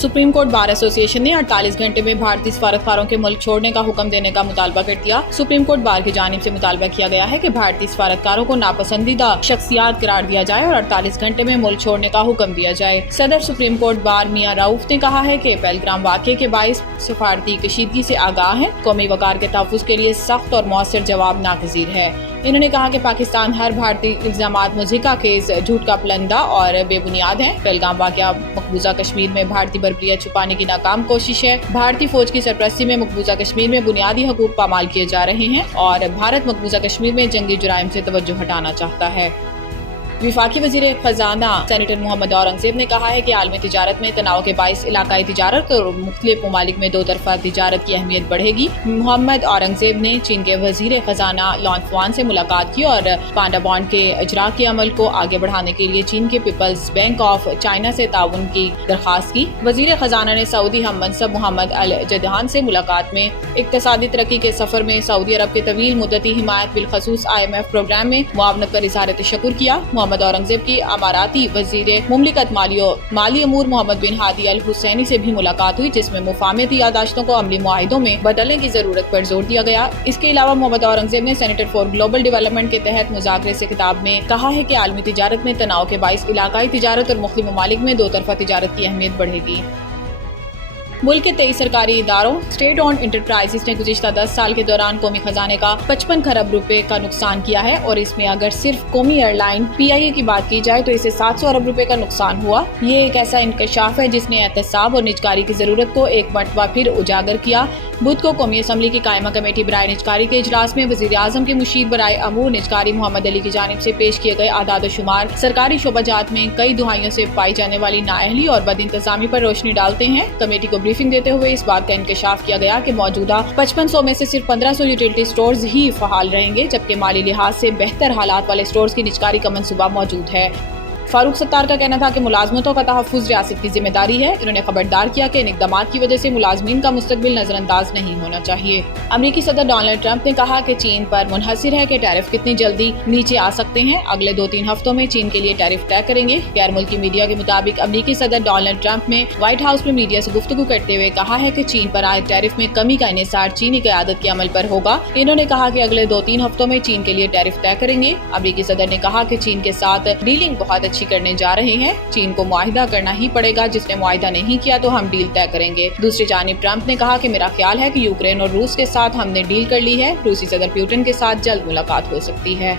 Supreme court bar association ने 48 घंटे में भारतीय सफारतकारों के मुल्क छोड़ने का हुक्म देने का मुतालबा कर दिया। सुप्रीम कोर्ट बार की जानिब से मुतालबा किया गया है कि भारतीय सफारतकारों को नापसंदीदा शख्सियात करार दिया जाए और 48 घंटे में मुल्क छोड़ने का हुक्म दिया जाए। सदर सुप्रीम कोर्ट बार मियां रऊफ ने कहा है कि पहलगाम वाक़े के बाइस सफारती कशीदगी से आगाह हैं। कौमी वक़ार के तहफ़्फ़ुज़ के लिए सख्त और मौसर जवाब नागज़ीर है। इन्होंने कहा कि पाकिस्तान हर भारतीय इल्ज़ामात मुज़हिका खेज़ झूठ का पलंदा और बेबुनियाद है। पहलगाम वाक़या मकबूजा कश्मीर में भारतीय बर्बरियत छुपाने की नाकाम कोशिश है। भारतीय फौज की सरपरस्ती में मकबूजा कश्मीर में बुनियादी हकूक़ पामाल किए जा रहे हैं और भारत मकबूजा कश्मीर में जंगी जुराइम से तवज्जो हटाना चाहता है। विफाकी वज़ीर ख़ज़ाना सेनेटर मोहम्मद औरंगज़ेब ने कहा है कि आलमी तिजारत में तनाव के बाइस इलाकाई तिजारत और मुख्तलिफ ममालिक में दो तरफ़ा तिजारत की अहमियत बढ़ेगी। मोहम्मद औरंगज़ेब ने चीन के वज़ीर ख़ज़ाना लॉन्फवान से मुलाकात की और पांडा बॉन्ड के इजरा के अमल को आगे बढ़ाने के लिए चीन के पीपल्स बैंक ऑफ चाइना से ताउन की दरख्वास्त की। वज़ीर ख़ज़ाना ने सऊदी हम मनसब मोहम्मद अल जदहान से मुलाकात में इक़्तिसादी तरक्की के सफ़र में सऊदी अरब के तवील मुद्दती हिमायत बिलखसूस IMF प्रोग्राम में मुआवनत पर इज़हार तशक्कुर किया। मोहम्मद औरंगज़ेब की अमाराती वज़ीर मुमलिकत माली अमूर मोहम्मद बिन हादी अल हुसैनी से भी मुलाकात हुई, जिसमें मुफाहमती यादाश्तों को अमली मुआहिदों में बदलने की ज़रूरत पर जोर दिया गया। इसके अलावा मोहम्मद औरंगज़ेब ने सेनेटर फॉर ग्लोबल डेवलपमेंट के तहत मुज़ाकरे से खिताब में कहा है कि आलमी तिजारत में तनाव के बाइस इलाकाई तिजारत और मुख्तलिफ ममालिक में दो तरफ़ा तिजारत की अहमियत बढ़ेगी। मुल्क के 23 सरकारी इदारों स्टेट ऑन इंटरप्राइजेस ने गुज़िश्ता 10 साल के दौरान कौमी खजाने का 55 खरब रुपए का नुकसान किया है और इसमें अगर सिर्फ कौमी एयरलाइन PIA की बात की जाए तो इसे 700 अरब रुपए का नुकसान हुआ। ये एक ऐसा इंकशाफ है जिसने एहतसाब और निजकारी की ज़रूरत को एक मरतबा फिर उजागर किया। बुध को कौमी असम्बली की कायमा कमेटी बराए निजकारी के इजलास में वज़ीर आज़म के मुशीर बराए अमूर निजकारी मोहम्मद अली की जानिब से पेश किए गए आदाद शुमार सरकारी शोबाजात में कई दुहाइयों से पाई जाने वाली नाअहली और बद इंतजामी पर रोशनी डालते हैं। कमेटी को ब्रीफिंग देते हुए इस बात का इंकशाफ किया गया कि मौजूदा 5500 में से सिर्फ 1500 यूटिलिटी स्टोर्स ही फहाल रहेंगे, जबकि माली लिहाज से बेहतर हालात वाले स्टोर्स की निजकारी का मंसूबा मौजूद है। फारूक सत्तार का कहना था कि मुलाजमतों का तहफ़्फ़ुज़ रियासत की जिम्मेदारी है। इन्होंने खबरदार किया कि इन इक़दामात की वजह से मुलाजमीन का मुस्तक़बिल नज़रअंदाज नहीं होना चाहिए। अमरीकी सदर डोनाल्ड ट्रंप ने कहा कि चीन पर मुनहसिर है कि टैरिफ कितनी जल्दी नीचे आ सकते हैं। अगले 2-3 हफ्तों में चीन के लिए टैरिफ तय करेंगे। गैर मुल्की मीडिया के मुताबिक अमरीकी सदर डोनाल्ड ट्रंप ने व्हाइट हाउस में मीडिया से गुफ्तगू करते हुए कहा है कि चीन पर आए टैरिफ में कमी का इन्हिसार चीनी क़यादत के अमल पर होगा। इन्होंने कहा कि अगले 2-3 हफ्तों में चीन के लिए टैरिफ तय करेंगे। अमरीकी सदर ने कहा कि चीन के साथ डीलिंग बहुत अच्छी करने जा रहे हैं। चीन को मुआहिदा करना ही पड़ेगा, जिसने मुआहिदा नहीं किया तो हम डील तय करेंगे। दूसरी जानिब ट्रंप ने कहा कि मेरा ख्याल है कि यूक्रेन और रूस के साथ हमने डील कर ली है। रूसी सदर पुतिन के साथ जल्द मुलाकात हो सकती है।